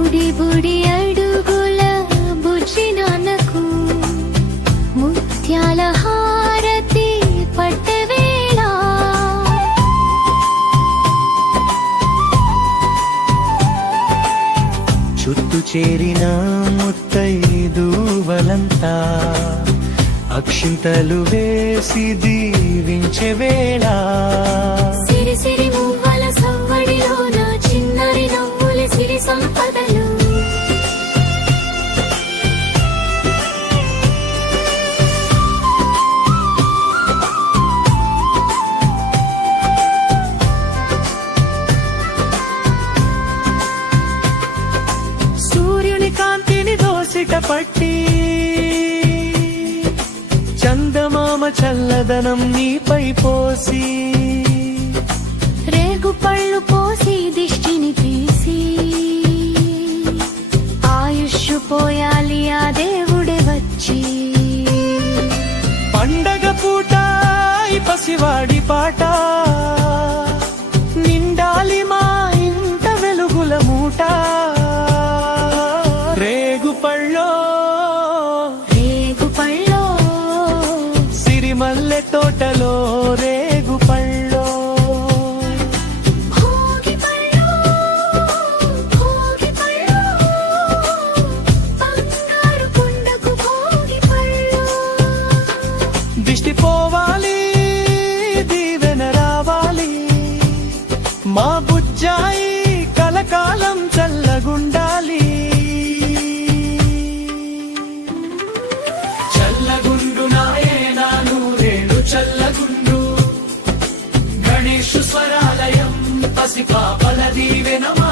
బుడి బుడి అడుగుల బుజ్జి నాన్నకు ముత్యాల హారతి పట్టవేళ. చుట్టు చేరిన ముత్తైదువలంతా అక్షింతలు వేసి దీవించే వేళ. కాంతిని దోసిట పట్టి. చందమామ చల్లదనం నీపై పోసి. రేగు పళ్ళు పోసి దిష్టిని తీసి. ఆయుష్ పోయాలి ఆ దేవుడే వచ్చి. పండగ పూట పసివాడి పాట. తోటలో రేగు పళ్ళో. దిష్టి పోవాలి దీవెన రావాలి. మా బుజ్జాయి కలకాలం చల్లగుండు గణేష్ స్వరాలయం పసిపాపల దీవెన మాలి